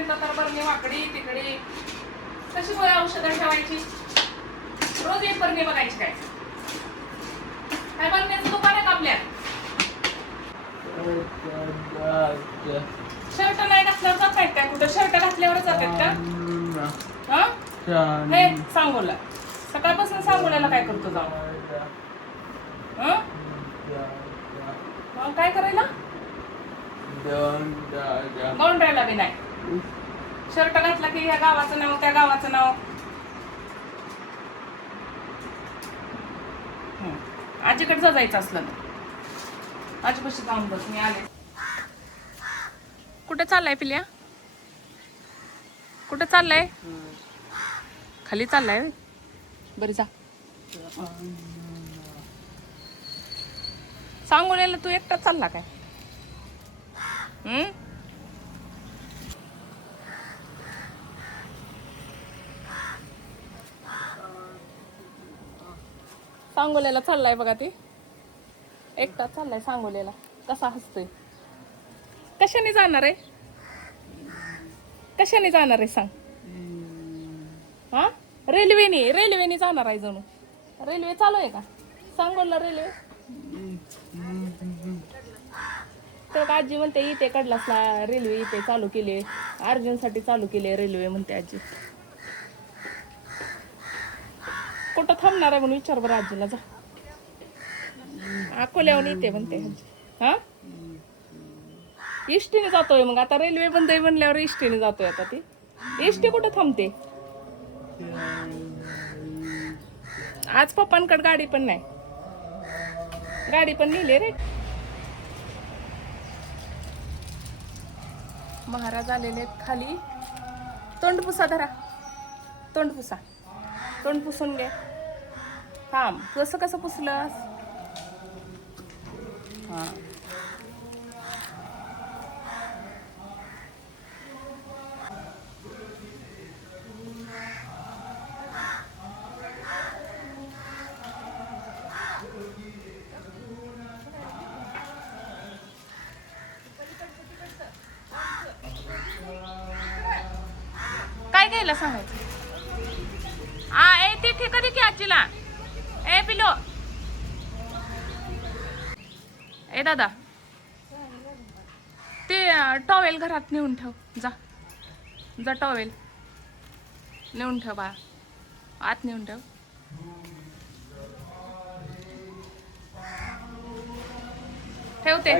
तोपर्यंत तर बरणी वाकडी तिकडी कशी बरं औषधं ठेवायची. रोज एक बरणी बघायची. काय बरण्याचं दुकान आहे का आपल्या. शर्ट नाही घातल्यावर जात नाहीत काय कुठं. शर्ट घातल्यावर जातात का. हे सांगोला सकाळपासून सांगोल्याला काय करतो जाऊन. काय करायला गौंड्याला बी नाही. शर्ट घातला की या गावाचं नाव त्या गावाचं नाव. आजीकडे जायचं असलं तर आजीपाशी जाऊन बस. मी आले. कुठे चाललाय पिल्या. कुठे चाललाय. खाली चाललाय. बरं जा. सांगोल्याला तू एकटा चालला काय. सांगोल्याला चाललाय बघा ती. एकटा चाललाय सांगोल्याला. कसा हसतोय. कशाने जाणार आहे. कशाने जाणार आहे सांग. हा रेल्वेने जाणार आहे जणू. रेल्वे चालू आहे का सांगोला रेल्वे. तर आजी म्हणते इथे कडलाच रेल्वे इथे चालू केले. अर्जुनसाठी चालू केले रेल्वे म्हणते आजी. कुठं थांबणार आहे म्हणून विचार बरं आजीला. जा अकोल्याहून येते म्हणते आजी. हा इष्टीने जातोय मग आता. रेल्वे बंद आहे म्हणल्यावर इष्टीने जातोय आता. ती इष्टी कुठं थांबते. आज पप्पांकडे गाडी पण नाही. गाडी पण नेली रे. महाराज आलेले खाली. तोंड पुसा धरा. तोंड पुसा. तोंड पुसून घे. थांब कसं कसं पुसलंस. हा काय घ्यायला सांगायचं. ए तिथे कधी की आजीला. ए पिलो. ए दादा ते टॉवेल घरात नेऊन ठेव. जा टॉवेल नेऊन ठेव बा. आत नेऊन ठेव. ठेवते.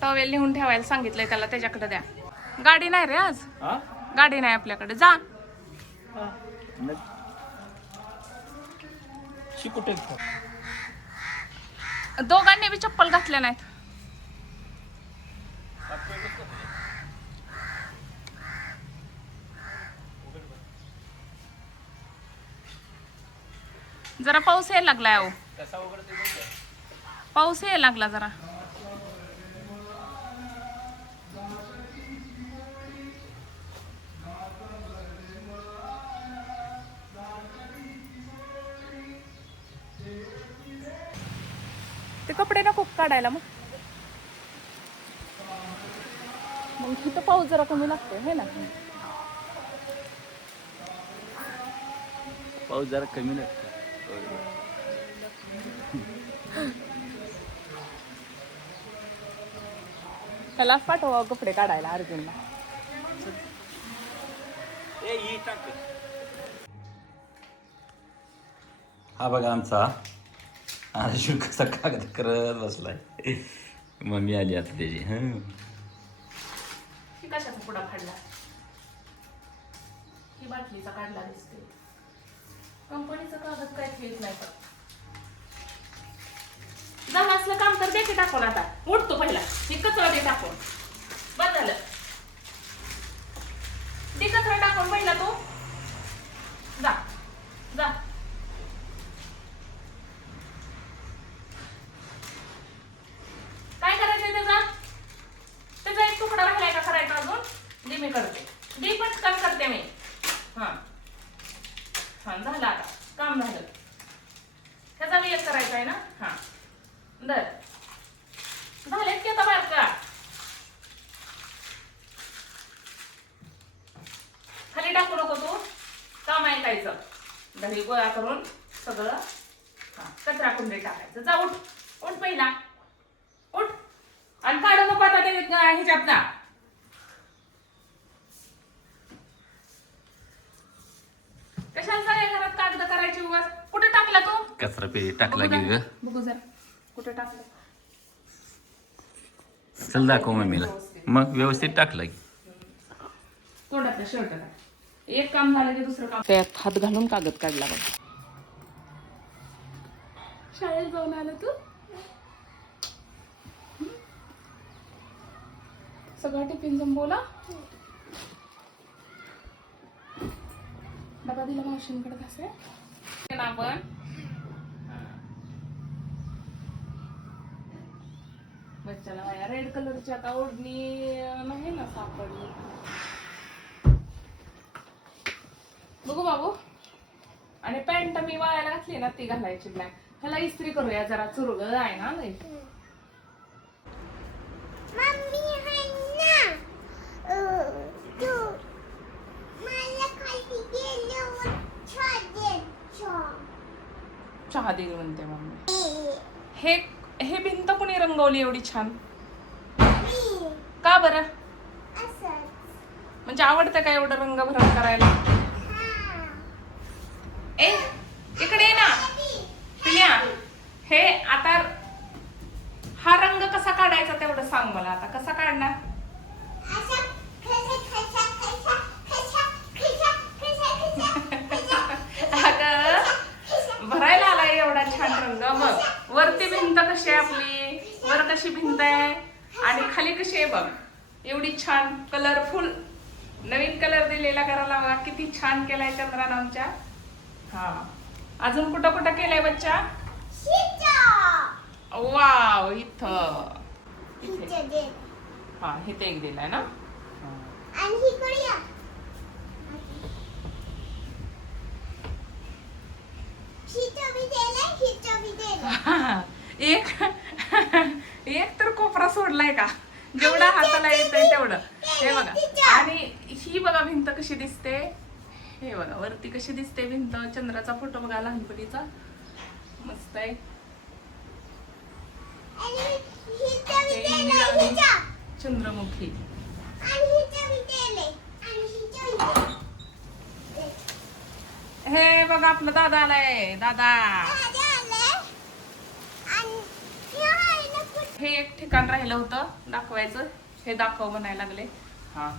टॉवेल नेऊन ठेवायला सांगितलंय त्याला. त्याच्याकडे द्या. गाडी नाही रे आज. गाडी नाही आपल्याकडे. जा. दोघांनी बी चप्पल घातल्या नाहीत. जरा पाऊस यायला लागलाय. पाऊस यायला लागला जरा. ते कपडे नको काढायला. मग तिथं पाऊस जरा कमी लागतोय हे ना. पाऊस जरा कमी लागतो. त्यालाच पाठवा कपडे काढायला अर्जुनला. हा बघा आमचा अर्जुन कसा कागद करत बसलाय. मम्मी आली आता त्याची. कशाचा पुडा फाडला. ही बाटलीचा काढला दिसते. कंपनीचं कागद काय येत नाही. पण झालं असलं काम तर देते टाकून. आता उठतो पहिला. हे कचरा दे टाकून. बस झालं. दे कचरा टाकून पहिला तो. जा जा. काय करायचंय त्याचा. त्याचा एक तुकडा राहिलाय का करायचा अजून. दे मी करते. दे पटकन करते मी. हा झालं आता काम झालं. त्याचा बी एक करायचा आहे ना. हा दर झालेत की आता बाहेर का. गोळा करून सगळं कचरा कुंडीत टाकायचं. जा उठ उठ पहिला उठ आणि काढू नको आता ते ह्याच्यात ना. कशाला सगळ्या घरात कागद करायची उगाच. कुठे टाकला तू कचरा पेटी टाकला की ग. बघू जरा कुठे टाकलं. चल दाखव मम्मीला. मग व्यवस्थित टाकला की. तोंडातला शर्ट का एक काम झालं की दुसरं काम त्यात हात घालून कागद काढला बघ. शाळेत जाऊन आलं तू सगळं टिफिन जमवला. डबा दिला मावशींकडे कसे आपण बच्चाला माझ्या रेड कलरची आता ओढणी नाही ना सापडली. बघू बाबू. आणि पॅन्ट मी वाळायला घातली ना ती घालायची ब्लॅक. ह्याला इस्त्री करूया जरा चुरग आहे ना लई. चहा देईल म्हणते मम्मी. हे हे भिंत कोणी रंगवली एवढी छान. का बरं म्हणजे आवडतं का एवढं रंग भरण करायला. ए इकडे ये ना पिल्या. हे आता हा रंग कसा काढायचा तेवढं सांग मला. आता कसा काढणार. अगं भरायला आलाय एवढा छान रंग. बघ वरती भिंत कशी आहे आपली. वर कशी भिंत आहे आणि खाली कशी आहे बघ. एवढी छान कलरफुल नवीन कलर दिलेला घराला बघा. किती छान केलाय चंद्रान आमच्या. हा अजून कुठं कुठं केलंय बच्चा. वाव इथं हा इथे एक दिलाय ना. एक एक तर कोपरा सोडलाय का. जेवढा हाताला येतंय तेवढं. हे बघा आणि ही बघा भिंत कशी दिसते. हे बघा वरती कशी दिसते भिंत. चंद्राचा फोटो बघा लहानपणीचा मस्त आहे. चंद्रमुखी हे बघा आपलं दादा आलाय. दादा हे एक ठिकाण राहिलं होतं दाखवायचं. हे दाखव म्हणायला लागले. हा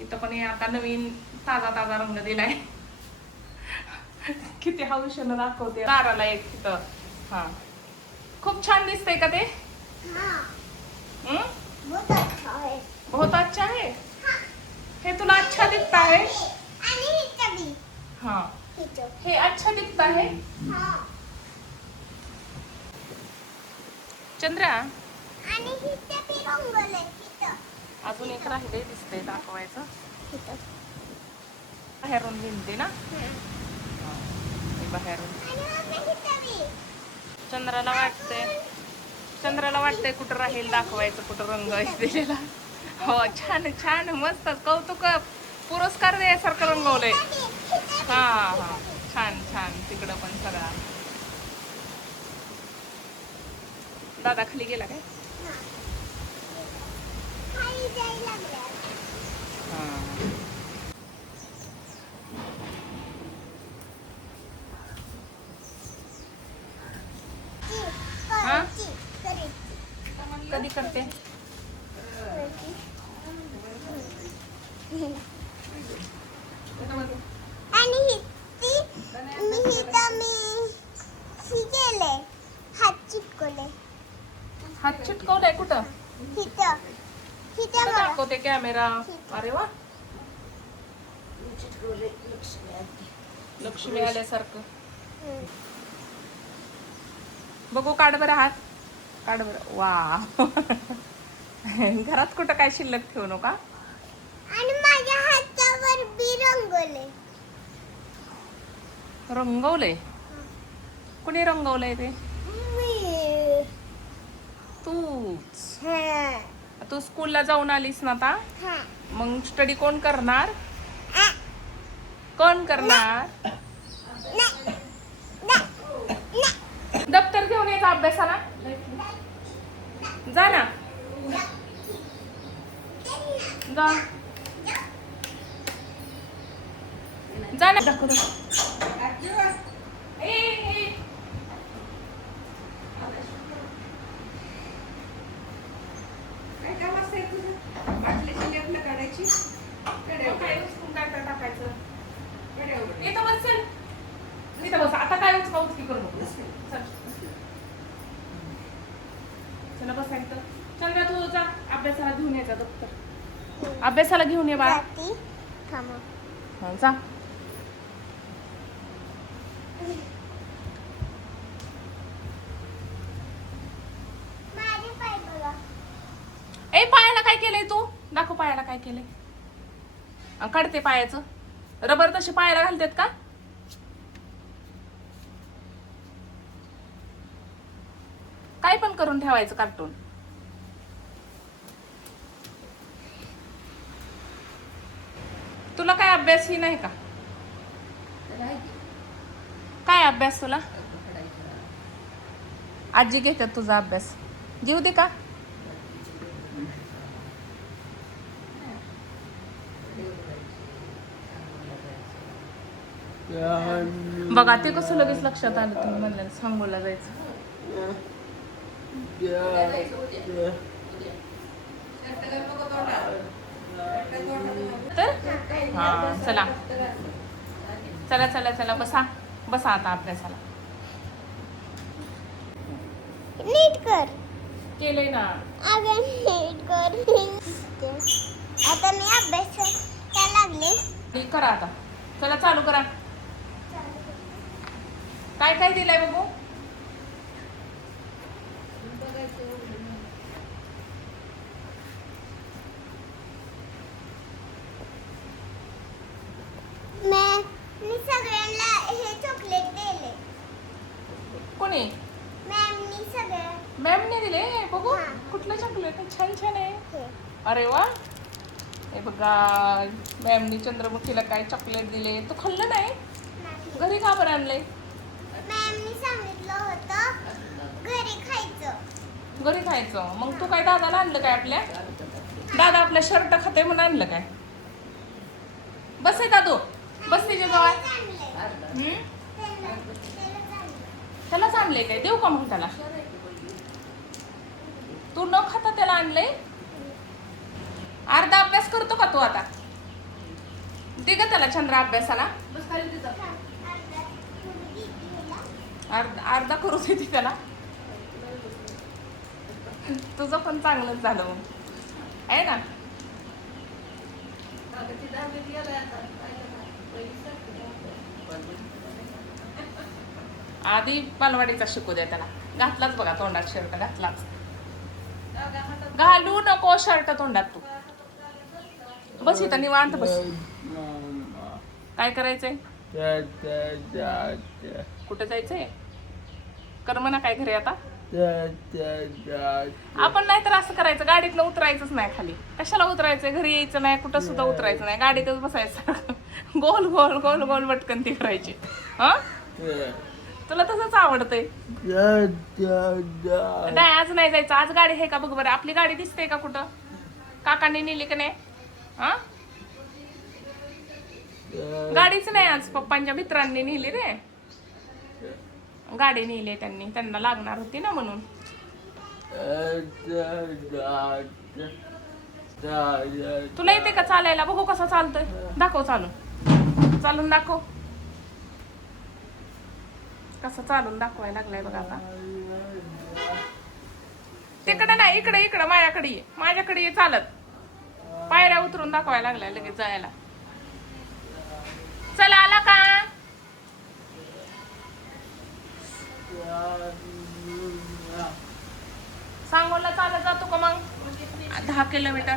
इथं पण आता नवीन ताजा ताजा रंग दिलाय. किती हौशेनं दाखवते. दाराला एक तिथं. हा खूप छान दिसतंय का ते. बहुत अच्छा है. हे तुला अच्छा दिखता है. हाँ हे अच्छा दिखता है. चंद्रा अजून एक राहिले दिसतंय दाखवायचं. बाहेरून भिंती ना. बाहेरून चंद्राला वाटतंय कुठं राहील दाखवायचं कुठं रंग दिलेला. हो छान छान मस्त कौतुक पुरस्कार द्यायसारखं रंगवलंय. हा हा छान छान तिकडं पण सगळा. दादा खाली गेला काय. कधी करते. हात चिटकवलाय कुठं. दाखवते कॅमेरा. अरे वा लक्ष्मी आल्यासारखं. बघू काढ बरं हात. काढ बरं. वा घरात कुठं काय शिल्लक ठेवू नका. आणि माझ्या हातावर बी रंगवलंय. कुणी रंगवलंय ते. तू स्कूलला जाऊन आलीस ना आता. मग स्टडी कोण करणार. कोण करणार. दप्तर घेऊन यायचं अभ्यासाला. जा ना, जा जा ना. दाखव दाखव. ए, ए. काय काम असतंय तुझं? बाटलीची लेपलं काढायची. मग काय उचलून काय काय टाकायचं. कड्यावर. इथं बस चल. इथं बस. आता काय उचकी करू नको. चल. चला बसायचं. चंद्रा तू जा अभ्यासाला घेऊन यायचा दप्तर. अभ्यासाला घेऊन ये बाळा. जाती. थांबा. हा, जा. माझे पाय बघा. ए पायाला काय केलंय तू? दाखव पायाला काय केलंय. काढते पायाचं. रबर तसे पायाला घालतात का? काय पण करून ठेवायचं कार्टून. तुला काय अभ्यास ही नाही का? काय अभ्यास तुला? आजी घेतात तुझा अभ्यास. घेऊ दे का? बघा ते कसं लगेच लक्षात आलं तुम्ही म्हणलं सांगोला जायचं. तर हा चला चला चला चला बसा बसा आता अभ्यासाला. नीट कर. केलंय ना. अगं नीट कर. आता मी अभ्यास करायला लागले. हे करा आता. चला चालू करा. काय काय दिलंय बघू. मी सगळ्यांना हे चॉकलेट दिले. कोणी? मॅमनी सगळ्या. मॅमने दिले बघू. हा. कुठलं चॉकलेट छान छान आहे. हे. अरे वा. हे बघा मॅमनी चंद्रमुखीला काय चॉकलेट दिले. तू खाल्लं नाही? नाही. घरी का बरं आणलंय? मॅमनी सांगितलं होतं घरी खायचं. घरी खायचं. मग तू काय दादाला आणलं काय आपल्या? दादा आपल्या शर्ट खाते म्हणून आणलं काय? बस आहे दादू. बस तिच्या जवळ. आणलंय. त्यालाच आणलंय काय? देऊ का मग त्याला? तू न खाता त्याला आणलंय? अर्धा अभ्यास करतो का तू आता? दे ग त्याला चंद्रा अभ्यासाला. अर्धा करू देते त्याला. तुझं पण चांगलंच झालं मग आहे ना. आधी बालवाडीचा शिकू द्या त्याला. घातलाच बघा तोंडात शर्ट घातलाच. घालू नको शर्ट तोंडात तू. बस इथं निवांत बस. काय करायचंय? कुठे जायचंय? कर्म ना काय घरी आता. आपण नाही तर असं करायचं गाडीतनं उतरायचंच नाही खाली. कशाला उतरायचंय? घरी यायचं नाही कुठं सुद्धा उतरायचं नाही. गाडीतच बसायचं. गोल गोल गोल गोल भटकन ती करायची. हा तुला तसंच आवडतंय. नाही आज नाही जायचं. आज गाडी आहे का बघ बरं. आपली गाडी दिसते का कुठं? काकांनी नेली का नाही? हा गाडीच नाही आज. पप्पांच्या मित्रांनी नेली रे. गाडी नेली त्यांनी. त्यांना लागणार होती ना म्हणून. तुला येते का चालायला? बघू कसं चालतंय. दाखव चालून. चालून दाखव. कसं चालून दाखवायला लागलाय बघ आता. तिकडे नाही इकडे इकडे माझ्याकडे ये. माझ्याकडे ये चालत. पायऱ्या उतरून दाखवायला लागलाय लगेच जायला. चला आला का? सांगोला चालत जातो का मग? 10 किलोमीटर.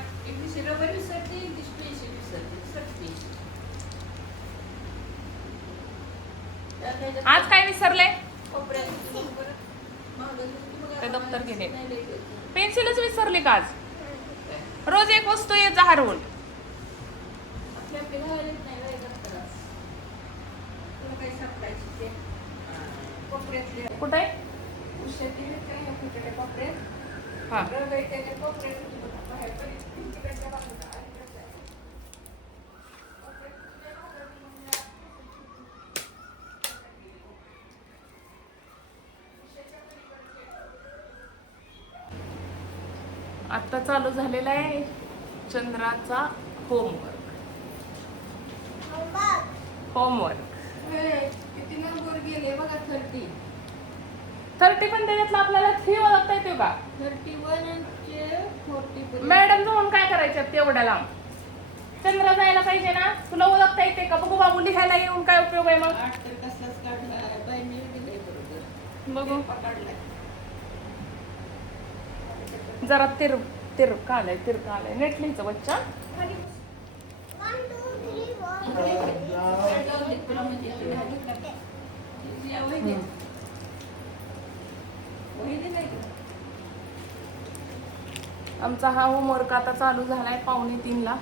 आज काय विसरले? ते दप्तर गेले. पेन्सिलच विसरली का आज? रोज एक वस्तू येत जा हरवून. कुठे? शेती काय आपल्याकडे कोपऱ्यात. हा रग आहे त्याच्या कोपऱ्यात बाहेर पण तिकडच्या बाजूला अलीकडच्या. आता चालू झालेला आहे चंद्राचा होमवर्क. किती नंबर गेले बघा 30. 30 पण त्याच्यातलं आपल्याला 3 ओळखता येते का? 31 आणि 40. मॅडम जाऊन काय करायचं तेवढ्या लांब? चंद्र जायला पाहिजे ना, तुला ओळखता येते का? बघू बाबू, लिहायला येऊन काय उपयोग आहे मग? 8 तर कसलाच काढला बाई, मी दिलंय बरोबर. बघू पकडलाय. जरा तिरका आलाय नेट लिहायचं बच्चा. 1 2 3 तुला म्हणजे या वहिनी. वहिनी नाही का? आमचा हा होमवर्क आता चालू झालाय 2:45ला.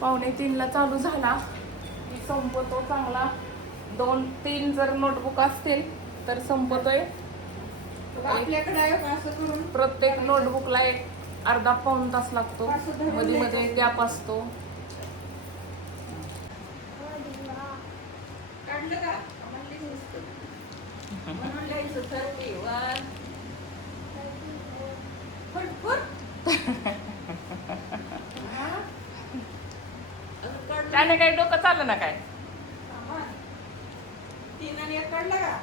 2:45ला चालू झाला की संपतो चांगला. 2-3 जर नोटबुक असतील तर संपतोय. आपल्याकडे आहे का असं करून? प्रत्येक नोटबुकला एक अर्धा पाऊण तास लागतो. मध्ये मध्ये गॅप असतो. काढलं का? म्हणली नुसतं. म्हणून लिहायचं 31. फट. हा? अजून काढलं? त्याने काही डोकं चाललं ना काय? हा. 3 आणि 1 काढलं का?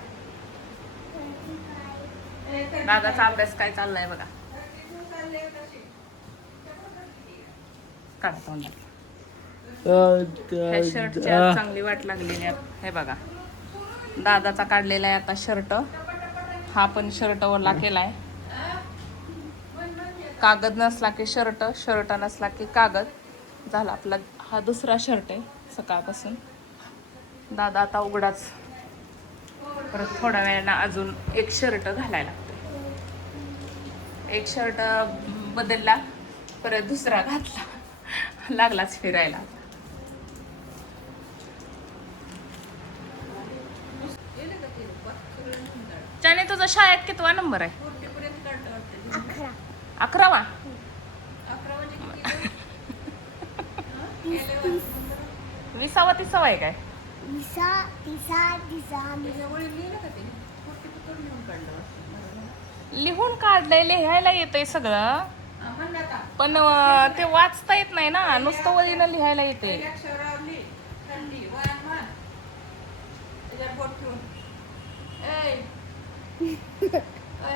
ए, 35. दादाचा अभ्यास काय चाललाय बघा. 32 चालले तशी. काढ तोंडात. ह्या शर्टची चांगली वाट लागलेली आहे. हे बघा, दादाचा काढलेला आहे आता शर्ट. हा पण शर्ट ओला केलाय. कागद नसला की शर्ट, शर्ट नसला की कागद. झाला आपला हा दुसरा शर्ट आहे सकाळपासून. दादा आता उघडाच. परत थोड्या वेळानं अजून एक शर्ट घालायला लागतो. एक शर्ट बदलला, परत दुसरा घातला. लागलाच फिरायला. गेले का ते? सगळं लिहून काढ. त्याने तुझा शाळेत कितवा नंबर आहे? 40 पर्यंत काढलं वाटतं. 11 11वा. 11 म्हणजे किती? हा? 11 नंबर. 20वा 30वा आहे काय? तिसा त्याच्यामुळे लिहिलं का ते? 40 पत्र लिहून काढलं वाटतं. लिहून काढलंय, लिहायला येतंय सगळं. म्हण आता. पण ते वाचता येत नाही ना, नुसतं वळीनं लिहायला येते. पहिल्या अक्षरावर लिह. थंडी, वाण म्हण. त्याच्यावर बोट ठेवून. ऐ. हा.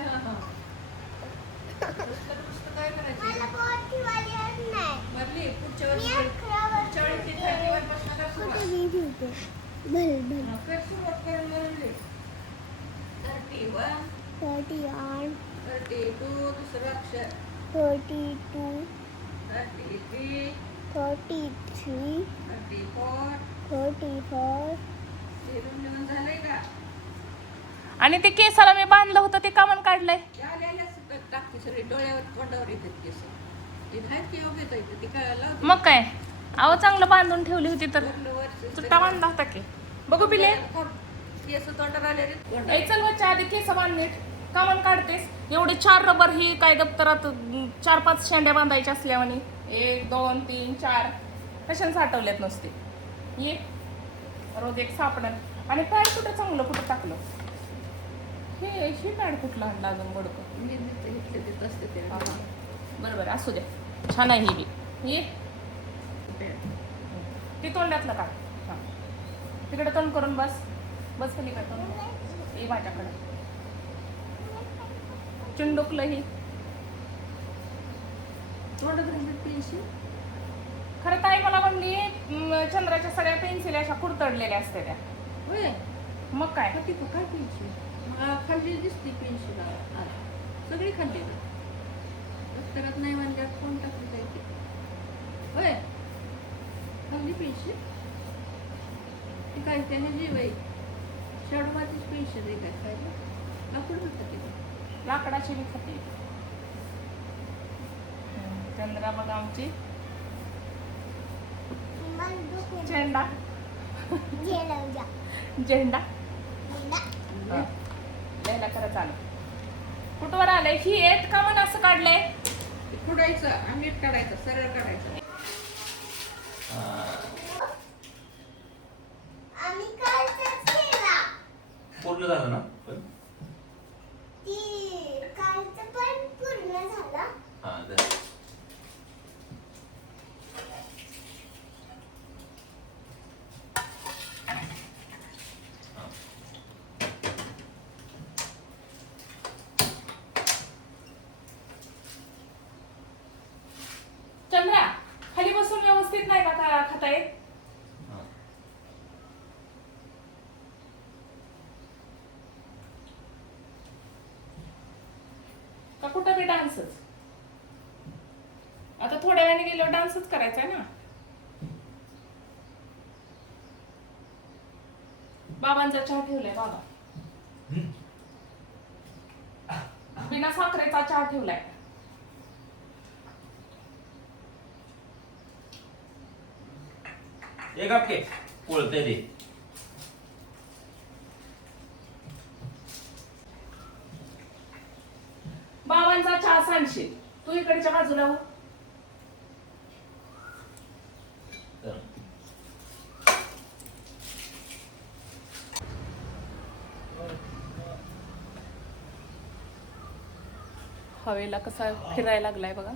नुसतं काय करायचं? मला बोट ठेवायला येत नाही. बरं, पुढच्या मी वेळी 11 पुढच्या वेळी ती 31 पासून कर सुरुवात. कुठे ठेवते? भल हा, कर सुरुवात करून म्हणून लिह. 31, 31 32, दुसरं अक्षर. 32 33, 33 34. 34 लिहून झालंय का? आणि ते केसाला मी बांधलं होतं ते का म्हणून काढलंय? टाकते सगळे डोळ्यावर तोंडावर येतात केस. ते आहेत की योग्य येतं ते काय लावते. मग काय, अहो चांगलं बांधून ठेवली होती तर. वरलं वरचं सुट्टा बांधला होता की. बघू पिले. केस तोंडावर आले रे तोंडावर. ए चल बच्चा, आधी केस बांध नीट. का म्हणून काढतेस एवढे 4 रबर? ही काय दप्तरात 4-5 शेंड्या बांधायच्या असल्यावानी. 1 2 3 4 कशाने साठवल्यात नुसते. ये रोज एक सापडण. आणि पॅड कुठं चांगलं कुठं टाकलं? हे पॅड कुठलं आणलं अजून बडकं? मी इथले देत असते ते. बरोबर असू द्या, छान आहे ही बी. ये ती तोंडातलं काढ. हां, तिकडे तोंड करून बस. बस खाली काय तोंड. ये माझ्याकडे. चिंडुकलं ही. तोंडात घालून पेन्सिल. खरं ताई मला म्हणली चंद्राच्या सगळ्या पेन्सिल अशा कुरतडलेल्या असते त्या. होय. मग काय? खाती का काय पेन्सिल? खाल्ली दिसते पेन्सिल. सगळी खाल्ली. दप्तरात नाही म्हणजे कोण टाकली जायची. होय. खाल्ली पेन्सिल. ती काय त्याने जीव आहे. शाडूमातीच पेन्सिल आहे काय खायला. लाकूड होतं तिथे. लाकडाची मी खाते. चंद्रा बघा आमची. झेंडा. झेंडा. द्यायला खरं चालू कुठवर आलंय ही येत का म्हणून असं काढलंय ते खुडायचं आणि नीट काढायचं, सरळ काढायचं. आम्ही कालचाच केला. पूर्ण झालं ना पण ती कालचं पण पूर्ण झालं. हा झालं. चंद्रा खाली बसून व्यवस्थित नाही का खाता येत हा. का कुठं बी डान्सच आता थोड्या वेळाने गेल्यावर डान्सच करायचा आहे ना बाबांचा चहा ठेवलाय बाबा बिना साखरेचा चहा ठेवलाय एक आपके पोळते दे. बाबांचा चहा सांडशील तू इकडच्या बाजूला हो तर. हवेला कसा फिरायला लागलाय बघा